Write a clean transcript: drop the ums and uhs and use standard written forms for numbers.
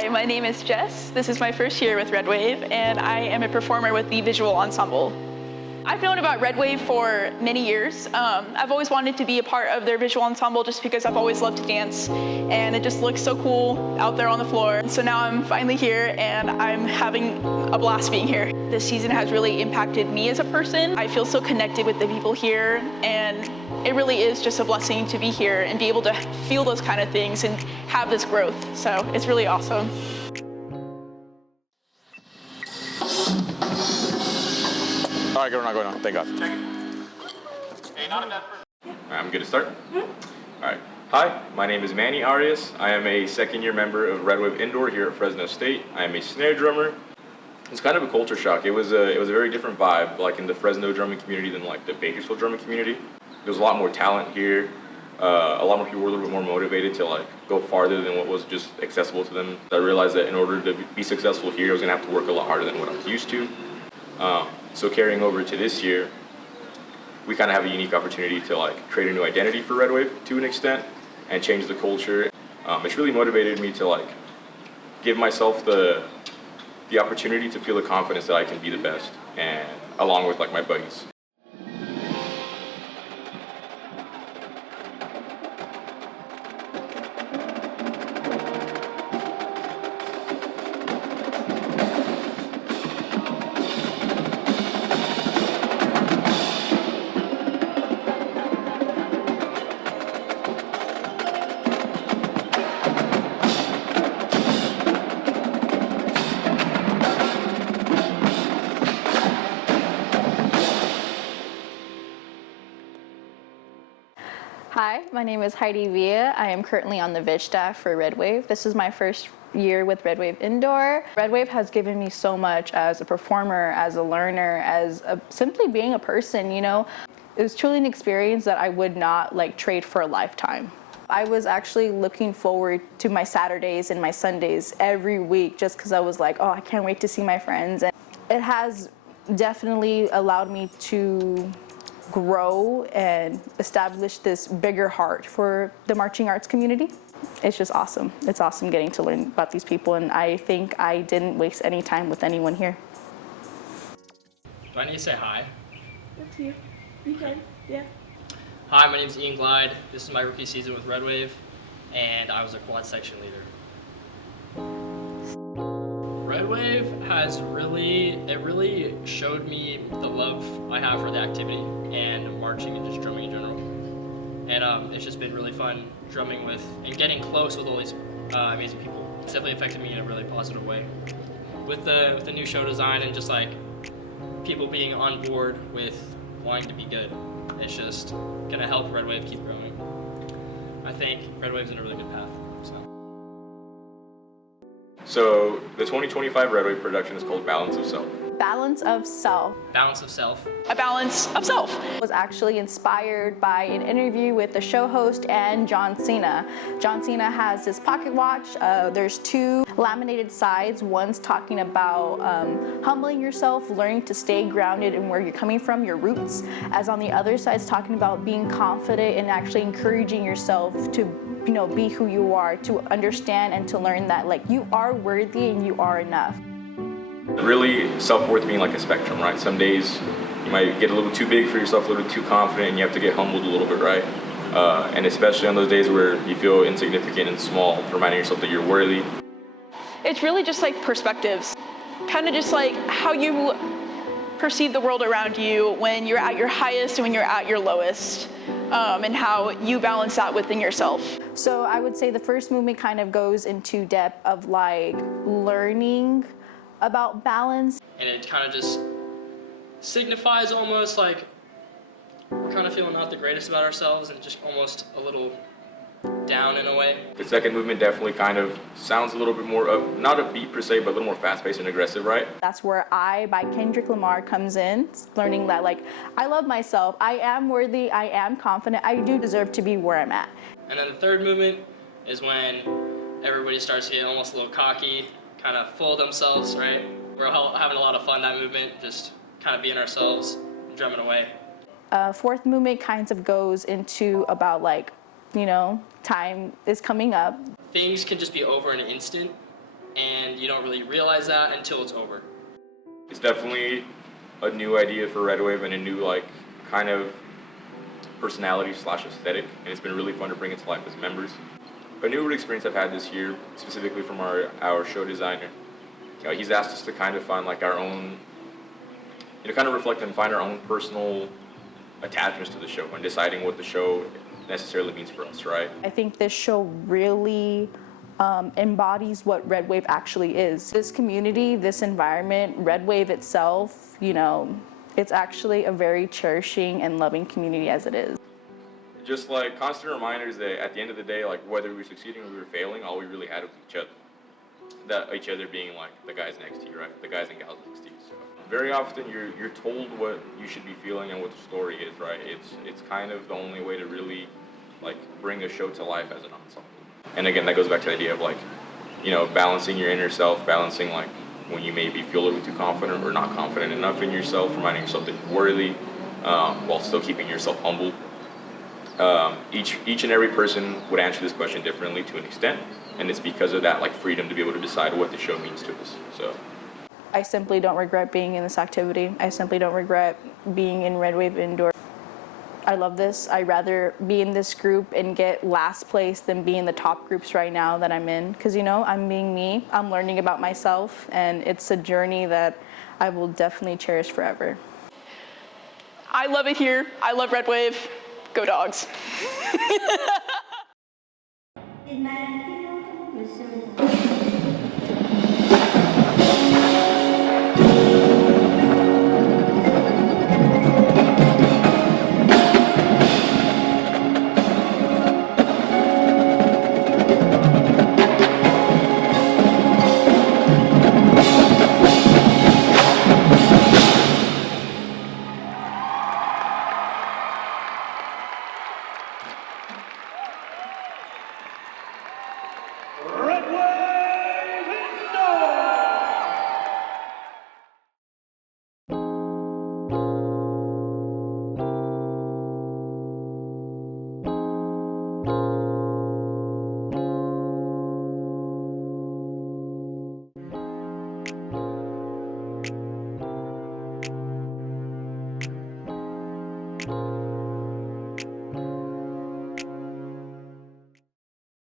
Hi, my name is Jess. This is my first year with Red Wave, and I am a performer with the visual ensemble. I've known about Red Wave for many years. I've always wanted to be a part of their visual ensemble just because I've always loved to dance, and it just looks so cool out there on the floor. So now I'm finally here, and I'm having a blast being here. This season has really impacted me as a person. I feel so connected with the people here, and it really is just a blessing to be here and be able to feel those kind of things and have this growth. So it's really awesome. All right, going on. Thank God. Hey, not a bad person. All right, I'm good to start? All right. Hi, my name is Manny Arias. I am a second-year member of Red Wave Indoor here at Fresno State. I am a snare drummer. It's kind of a culture shock. It was a very different vibe, like in the Fresno drumming community than like the Bakersfield drumming community. There's a lot more talent here. A lot more people were a little bit more motivated to like go farther than what was just accessible to them. I realized that in order to be successful here, I was gonna have to work a lot harder than what I was used to. So carrying over to this year, we kind of have a unique opportunity to like create a new identity for Red Wave to an extent and change the culture. It's really motivated me to like give myself the opportunity to feel the confidence that I can be the best, and along with like my buddies. Hi, my name is Heidi Villa. I am currently on the VID staff for Red Wave. This is my first year with Red Wave Indoor. Red Wave has given me so much as a performer, as a learner, simply being a person, you know. It was truly an experience that I would not like trade for a lifetime. I was actually looking forward to my Saturdays and my Sundays every week just because I was like, oh, I can't wait to see my friends. And it has definitely allowed me to grow and establish this bigger heart for the marching arts community. It's just awesome. It's awesome getting to learn about these people, and I think I didn't waste any time with anyone here. Do I need to say hi? Up to you. You can, yeah. Hi, my name is Ian Glide. This is my rookie season with Red Wave, and I was a quad section leader. Red Wave has really showed me the love I have for the activity and marching and just drumming in general. And it's just been really fun drumming with and getting close with all these amazing people. It's definitely affected me in a really positive way. With the new show design and just like people being on board with wanting to be good, it's just gonna help Red Wave keep growing. I think Red Wave's in a really good path. So the 2025 Red Wave production is called Balance of Self. Balance of Self. Balance of self. A balance of self. Was actually inspired by an interview with the show host and John Cena. John Cena has this pocket watch. There's two laminated sides. One's talking about humbling yourself, learning to stay grounded in where you're coming from, your roots. As on the other side, it's talking about being confident and actually encouraging yourself to be who you are, to understand and to learn that like you are worthy and you are enough. Really, self-worth being like a spectrum, right? Some days you might get a little too big for yourself, a little too confident, and you have to get humbled a little bit, right? And especially on those days where you feel insignificant and small, reminding yourself that you're worthy. It's really just like perspectives. Kind of just like how you perceive the world around you when you're at your highest and when you're at your lowest. And how you balance that within yourself. So I would say the first movement kind of goes into depth of like learning about balance. And it kind of just signifies almost like we're kind of feeling not the greatest about ourselves and just almost a little down in a way. The second movement definitely kind of sounds a little bit more not upbeat per se, but a little more fast-paced and aggressive, right? That's where I, by Kendrick Lamar, comes in, learning that like, I love myself, I am worthy, I am confident, I do deserve to be where I'm at. And then the third movement is when everybody starts getting almost a little cocky, kind of full of themselves, right? We're having a lot of fun that movement, just kind of being ourselves, drumming away. Fourth movement kind of goes into about like, time is coming up. Things can just be over in an instant, and you don't really realize that until it's over. It's definitely a new idea for Red Wave and a new like kind of personality slash aesthetic, and it's been really fun to bring it to life as members. A new experience I've had this year, specifically from our show designer, he's asked us to kind of find like our own, kind of reflect and find our own personal attachments to the show and deciding what the show necessarily means for us, right? I think this show really embodies what Red Wave actually is. This community, this environment, Red Wave itself, it's actually a very cherishing and loving community as it is. Just like constant reminders that at the end of the day, like whether we were succeeding or we were failing, all we really had was each other. That each other being like the guys next to you, right? The guys and gals next to you. So very often you're told what you should be feeling and what the story is, right? It's kind of the only way to really like bring a show to life as an ensemble. And again, that goes back to the idea of like, balancing your inner self, balancing like when you maybe feel a little too confident or not confident enough in yourself, reminding yourself that you're worthy, while still keeping yourself humble. Each and every person would answer this question differently to an extent, and it's because of that like freedom to be able to decide what the show means to us. So I simply don't regret being in this activity. I simply don't regret being in Red Wave Indoor. I love this. I'd rather be in this group and get last place than be in the top groups right now that I'm in. Because, I'm being me. I'm learning about myself, and it's a journey that I will definitely cherish forever. I love it here. I love Red Wave. Go Dogs. Did my